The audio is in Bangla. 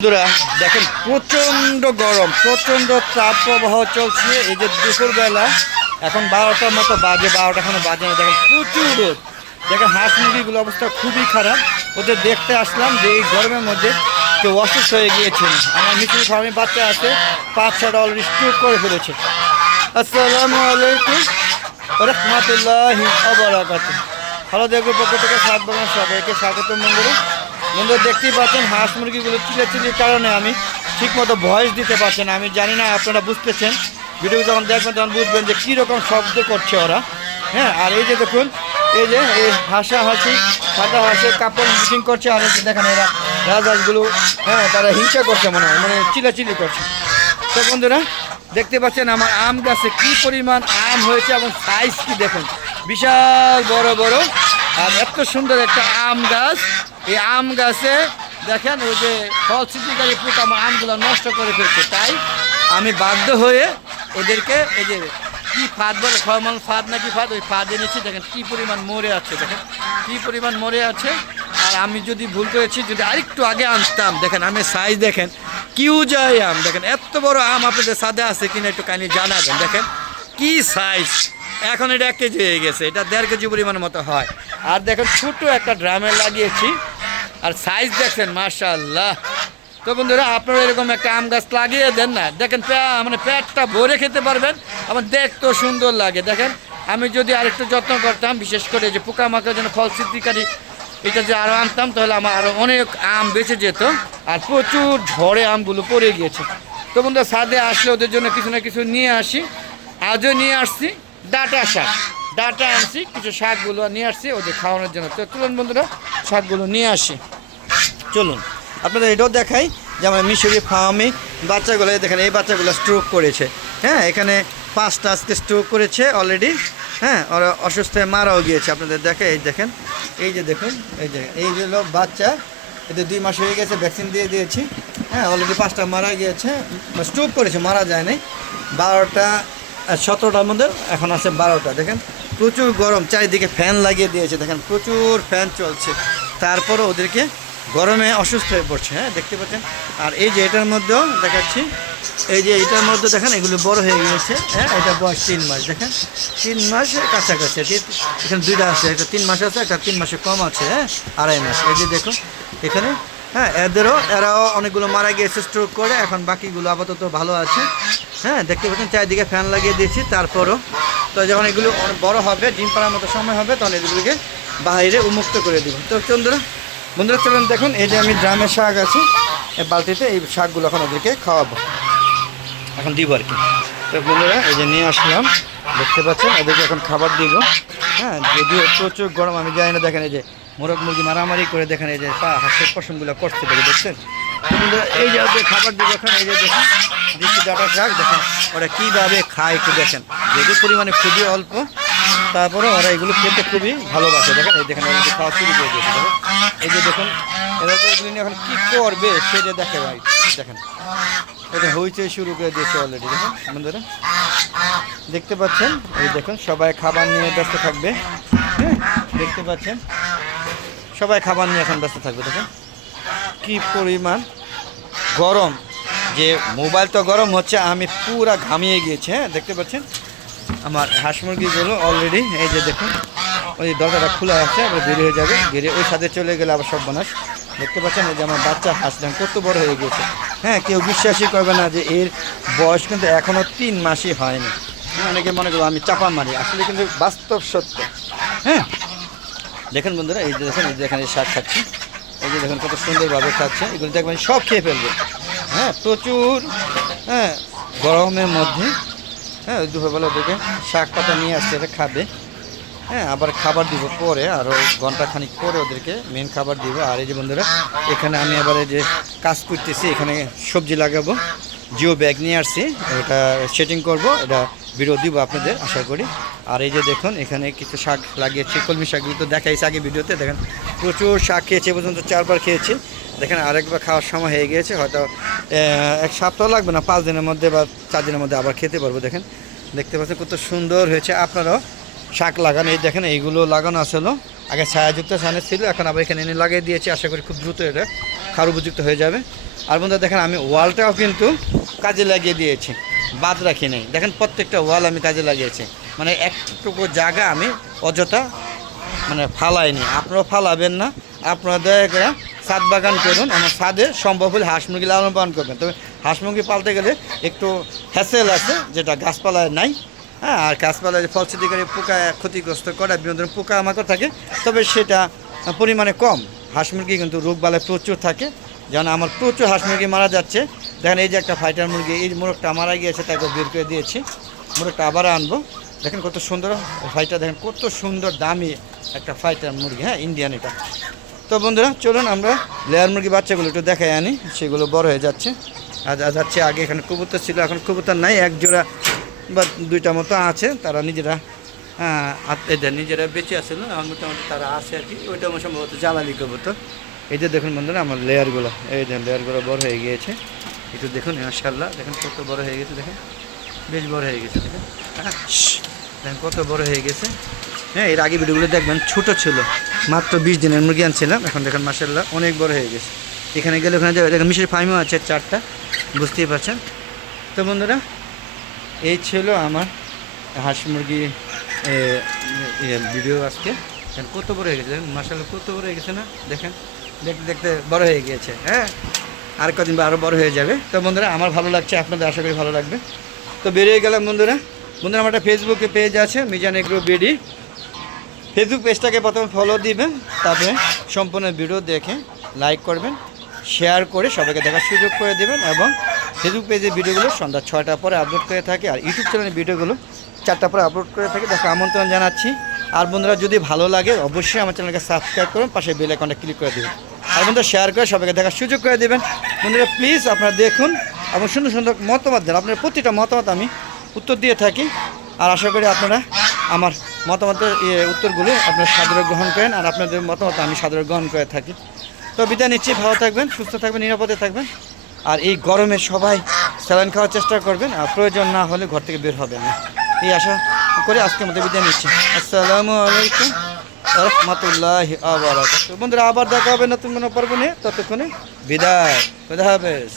বন্ধুরা দেখেন প্রচণ্ড গরম, প্রচণ্ড তাপ প্রবাহ চলছে। এই যে দুপুরবেলা এখন 12টার মতো বাজে, 12টা এখনো বাজে না। দেখেন প্রচুর রোদ। দেখেন হাঁস মুরগিগুলো অবস্থা খুবই খারাপ। ওদের দেখতে আসলাম যে এই গরমের মধ্যে কেউ অসুস্থ হয়ে গিয়েছেন। আমার মিষ্টি ফার্মে বাচ্চা আছে, 5-6টা অলরেডি স্ট্রোক করে ফেলেছে। আসসালামু আলাইকুম রহমতুল্লাহি ওয়া বারাকাতুহু। ভালো দেখবো পক্ষ থেকে সাত বাগান সবাইকে স্বাগতম। বন্ধুরা দেখতেই পাচ্ছেন হাঁস মুরগিগুলো চিল্লাচিল্লির কারণে আমি ঠিকমতো ভয়েস দিতে পারছি না। আমি জানি না আপনারা বুঝতেছেন, ভিডিও যখন দেখবেন তখন বুঝবেন যে কীরকম শব্দ করছে ওরা। হ্যাঁ, আর এই যে দেখুন, এই যে এই হাসাহাসি সাদা হাসে কাপড় বুকিং করছে। আর দেখেন এরা রাজহাঁসগুলো, হ্যাঁ তারা হিংসা করছে মনে হয়, মানে চিল্লাচিল্লি করছে। তো বন্ধুরা দেখতে পাচ্ছেন আমার আম গাছে কী পরিমাণ আম হয়েছে এবং সাইজ কি দেখুন, বিশাল বড় বড়। আর এত সুন্দর একটা আম গাছ। এই আম গাছে দেখেন ওই যে ফল ছিটিকারী পোকা আমার আমগুলো নষ্ট করে ফেলছে। তাই আমি বাধ্য হয়ে ওদেরকে এই যে কী ফাঁদ বলে, ফলমল ফাঁদ নাকি ফাঁদ, ওই ফাঁদ এনেছি। দেখেন কী পরিমাণ মরে আছে, দেখেন কী পরিমাণ মরে আছে। আর আমি যদি ভুল করেছি, যদি আরেকটু আগে আনতাম, দেখেন আমের সাইজ দেখেন, কিউ যায় আম। দেখেন এত বড় আম আপনাদের সাথে আছে কিনা একটু কাইন্ডলি জানাবেন। দেখেন কি সাইজ, এখন এটা 1 কেজি হয়ে গেছে, এটা 1.5 কেজি পরিমাণের মতো হয়। আর দেখেন ছোট একটা ড্রামে লাগিয়েছি, আর সাইজ দেখছেন মাশাআল্লাহ। তো বন্ধুরা আপনারা এরকম একটা আম গাছ লাগিয়ে দেন না, দেখেন মানে পেটটা ভরে খেতে পারবেন, আমার দেখতেও সুন্দর লাগে। দেখেন আমি যদি আরেকটু যত্ন করতাম, বিশেষ করে যে পোকামাকড়ের জন্য ফল সিদ্ধিকারী এটা যে আরও আনতাম, তাহলে আমার আরও অনেক আম বেঁচে যেত। আর প্রচুর ঝড়ে আমগুলো পড়ে গিয়েছে। তো বন্ধুরা ছাদে আসলে ওদের জন্য কিছু না কিছু নিয়ে আসি। আজও নিয়ে আসছি ডাঁটা শাক, ডাঁটা আনছি, কিছু শাকগুলো নিয়ে আসছি ওদের খাওয়ানোর জন্য। তো চলুন বন্ধুরা শাকগুলো নিয়ে আসি, চলুন আপনাদের এটাও দেখাই যে আমার মিশরি ফার্মে বাচ্চাগুলো দেখেন, এই বাচ্চাগুলো স্ট্রোক করেছে। হ্যাঁ, এখানে 5টা আজকে স্ট্রোক করেছে অলরেডি। হ্যাঁ, ওরা অসুস্থ হয়ে মারাও গিয়েছে। আপনাদের দেখে এই দেখেন, এই যে দেখুন, এই যে বাচ্চা, এদের 2 মাস হয়ে গেছে, ভ্যাকসিন দিয়ে দিয়েছি। হ্যাঁ, অলরেডি 5টা মারা গিয়েছে, স্ট্রোক করেছে, মারা যায় নাই। 17টার মধ্যে এখন আছে 12টা। দেখেন প্রচুর গরম, চারিদিকে ফ্যান লাগিয়ে দিয়েছে। দেখেন প্রচুর ফ্যান চলছে, তারপরও ওদেরকে গরমে অসুস্থ হয়ে পড়ছে। হ্যাঁ, দেখতে পাচ্ছেন। আর এই যে এটার মধ্যেও দেখাচ্ছি, এই যে এটার মধ্যে দেখেন এগুলো বড় হয়ে গিয়েছে। হ্যাঁ, এটা বয়স 3 মাস। দেখেন 3 মাসের কাছাকাছি। এখানে 2টা আছে, একটা 3 মাস আছে, একটা 3 মাসে কম আছে। হ্যাঁ, 2.5 মাস। এই যে দেখুন এখানে, হ্যাঁ এরাও অনেকগুলো মারা গিয়েছে স্ট্রোক করে, এখন বাকিগুলো আপাতত ভালো আছে। হ্যাঁ, দেখতে পাচ্ছেন চারিদিকে ফ্যান লাগিয়ে দিয়েছি। তারপরও তো যখন এগুলো বড় হবে, ডিম পাড়ার মতো সময় হবে, তখন এগুলোকে বাইরে উন্মুক্ত করে দিব। তো বন্ধুরা চলুন দেখুন, এই যে আমি ড্রামের শাক আছে এই বালতিতে, এই শাকগুলো এখন ওদেরকে খাওয়াবো, এখন দিব আর কি। তো বন্ধুরা এই যে নিয়ে আসলাম, দেখতে পাচ্ছেন ওদেরকে এখন খাবার দিব। হ্যাঁ, যদিও প্রচুর গরম, আমি জানি না। দেখেন এই যে মোরগ মুরগি মারামারি করে, দেখেন এই যে হাঁসের পশমগুলো করতে পারে, দেখছেন। বন্ধুরা এই যে ওদের খাবার দিব এখন, এই যে দেখুন দিচ্ছি ডাঁটা শাক। দেখেন ওরা কীভাবে খায় একটু দেখেন, যেহেতু পরিমাণে খুবই অল্প, তারপরে ওরা এগুলো খেতে খুবই ভালোবাসে। দেখেন এই দেখেন ওরা খাওয়া শুরু করে দিয়েছে। দেখেন এই যে দেখুন এরা এগুলো নিয়ে এখন কী করবে সেটা দেখে ভাই। দেখেন এটা হইচই শুরু করে দিয়েছে অলরেডি। দেখেন বন্ধুরা দেখতে পাচ্ছেন, এই দেখুন সবাই খাবার নিয়ে ব্যস্ত থাকবে। হ্যাঁ, দেখতে পাচ্ছেন সবাই খাবার নিয়ে এখন ব্যস্ত থাকবে। দেখেন কি পরিমাণ গরম, যে মোবাইল তো গরম হচ্ছে, আমি পুরা ঘামিয়ে গিয়েছি। হ্যাঁ, দেখতে পাচ্ছেন আমার হাঁস মুরগিগুলো অলরেডি, এই যে দেখুন ওই দরজাটা খোলা আছে, আবার বেরিয়ে হয়ে যাবে, বেরিয়ে ওই সাথে চলে গেলে আবার সব বানাস। দেখতে পাচ্ছেন এই যে আমার বাচ্চা হাঁস কত বড় হয়ে গিয়েছে। হ্যাঁ, কেউ বিশ্বাসই করবে না যে এর বয়স কিন্তু এখনও 3 মাসই হয়নি। অনেকে মনে করবো আমি চাপা মারি, আসলে কিন্তু বাস্তব সত্য। হ্যাঁ, দেখেন বন্ধুরা এই যে দেখেন, এই যে এখানে শাক খাচ্ছি, এই যে দেখুন কত সুন্দরভাবে খাচ্ছে। এগুলো দেখবেন সব খেয়ে ফেলবে। হ্যাঁ, প্রচুর। হ্যাঁ, গরমের মধ্যে হ্যাঁ দুপুরবেলা দেখে শাক পাতা নিয়ে আসছে, এটা খাবে। হ্যাঁ, আবার খাবার দিব পরে, আরও ঘন্টাখানিক পরে ওদেরকে মেন খাবার দিব। আর এই যে বন্ধুরা এখানে আমি আবার এই যে কাজ করতেছি, এখানে সবজি লাগাবো, জিও ব্যাগ নিয়ে আসছি, এটা সেটিং করব, এটা ভিডিও দিব আপনাদের আশা করি। আর এই যে দেখুন এখানে কিছু শাক লাগিয়েছি, কলমি শাকগুলো তো দেখাইছি আগে ভিডিওতে। দেখেন প্রচুর শাক খেয়েছি, পর্যন্ত 4বার খেয়েছি। দেখেন আরেকবার খাওয়ার সময় হয়ে গিয়েছে, হয়তো 1 সপ্তাহ লাগবে না, 5 দিনের মধ্যে বা 4 দিনের মধ্যে আবার খেতে পারবো। দেখেন দেখতে পাচ্ছেন কত সুন্দর হয়েছে। আপনারাও শাক লাগান, এই দেখেন এইগুলো লাগানো আসলো, আগে ছায়াযুক্ত স্থানে ছিল, এখন আবার এখানে এনে লাগিয়ে দিয়েছি। আশা করি খুব দ্রুত এটা খাওয়ার উপযুক্ত হয়ে যাবে। আর বন্ধুরা দেখেন আমি ওয়ালটাও কিন্তু কাজে লাগিয়ে দিয়েছি, বাদ রাখি নাই। দেখেন প্রত্যেকটা ওয়াল আমি কাজে লাগিয়েছি, মানে একটুকু জায়গা আমি অযথা মানে ফালাইনি। আপনারাও ফালাবেন না, আপনারা দয়া করে ছাদ বাগান করুন। আমার ছাদে সম্ভব হলে হাঁস মুরগি লালন পালন করবেন। তবে হাঁস মুরগি পালতে গেলে একটু হ্যাসেল আছে, যেটা গাছপালায় নাই। হ্যাঁ, আর গাছপালায় যে ফলসিটিকারী পোকা ক্ষতিগ্রস্ত করা বিভিন্ন ধরনের পোকা আমাকে থাকে, তবে সেটা পরিমাণে কম। হাঁস মুরগি কিন্তু রোগবালাই প্রচুর থাকে, যেমন আমার প্রচুর হাঁস মুরগি মারা যাচ্ছে। দেখেন এই যে একটা ফাইটার মুরগি, এই মোরগটা মারা গিয়েছে, তাকে বের করে দিয়েছি। মোরগটা আবার আনবো। দেখেন কত সুন্দর ফাইটার, দেখেন কত সুন্দর দামি একটা ফাইটার মুরগি, হ্যাঁ ইন্ডিয়ান এটা। তো বন্ধুরা চলুন আমরা লেয়ার মুরগি বাচ্চাগুলো একটু দেখাই আনি, সেগুলো বড় হয়ে যাচ্ছে। আর যাচ্ছে আগে এখানে কবুতর ছিল, এখন কবুতর নাই, এক জোড়া বা দুইটা মতো আছে, তারা নিজেরা এদের নিজেরা বেঁচে আসছিল, এখন মোটামুটি তারা আছে আর কি। ওইটা আমার সম্ভবত জ্বালালি কবুতর। এই যে দেখুন বন্ধুরা আমার লেয়ারগুলো, এই যে লেয়ারগুলো বড় হয়ে গিয়েছে, একটু দেখুন মাশাআল্লাহ, দেখেন কত বড় হয়ে গেছে, দেখেন বেশ বড় হয়ে গেছে, দেখেন দেখেন কত বড় হয়ে গেছে। হ্যাঁ, এর আগে ভিডিওগুলো দেখবেন ছোটো ছিল, মাত্র 20 দিনের মুরগি আনছিলাম, এখন দেখেন মাশাআল্লাহ অনেক বড় হয়ে গেছে। এখানে গেলে ওখানে যাবে, দেখেন মিশরের ফার্মও আছে 4টা, বুঝতেই পারছেন। তো বন্ধুরা এই ছিল আমার হাঁস মুরগি ভিডিও আজকে। কত বড় হয়ে গেছে দেখেন মাশাআল্লাহ, কত বড় হয়ে গেছে না, দেখেন দেখতে দেখতে বড় হয়ে গিয়েছে। হ্যাঁ, আর কদিন আরও বড় হয়ে যাবে। তো বন্ধুরা আমার ভালো লাগছে, আপনাদের আশা করি ভালো লাগবে। তো বেরিয়ে গেলাম বন্ধুরা। আমার একটা ফেসবুকে পেজ আছে মিজান এগ্রো বিডি, ফেসবুক পেজটাকে প্রথমে ফলো দিবেন, তারপরে সম্পূর্ণ ভিডিও দেখে লাইক করবেন, শেয়ার করে সবাইকে দেখার সুযোগ করে দেবেন। এবং ফেসবুক পেজের ভিডিওগুলো সন্ধ্যা 6টার পরে আপলোড করে থাকে, আর ইউটিউব চ্যানেলের ভিডিওগুলো 4টার পরে আপলোড করে থাকে। দেখা আমন্ত্রণ জানাচ্ছি। আর বন্ধুরা যদি ভালো লাগে অবশ্যই আমার চ্যানেলকে সাবস্ক্রাইব করুন, পাশে বেল আইকনটা ক্লিক করে দেবেন। আর বন্ধুরা শেয়ার করে সবাইকে দেখার সুযোগ করে দেবেন। বন্ধুরা প্লিজ আপনারা দেখুন এবং সুন্দর সুন্দর মতামত দেন। আপনার প্রতিটা মতামত আমি উত্তর দিয়ে থাকি, আর আশা করি আপনারা আমার মতামতের উত্তরগুলো আপনারা সাদরে গ্রহণ করেন, আর আপনাদের মতামত আমি সাদরে গ্রহণ করে থাকি। তো বিদায় নিচ্ছি, ভালো থাকবেন, সুস্থ থাকবেন, নিরাপদে থাকবেন। আর এই গরমে সবাই স্যালাইন খাওয়ার চেষ্টা করবেন, আর প্রয়োজন না হলে ঘর থেকে বের হবেন না, এই আশা করে আজকের মধ্যে বিদায় নিচ্ছি। আসসালামু আলাইকুম ওয়া রাহমাতুল্লাহি ওয়া বারাকাতুহু। বন্ধুরা আবার দেখা হবে নতুন কোনো পর্ব নিয়ে, ততক্ষণে বিদায়, খুদা হাফেজ।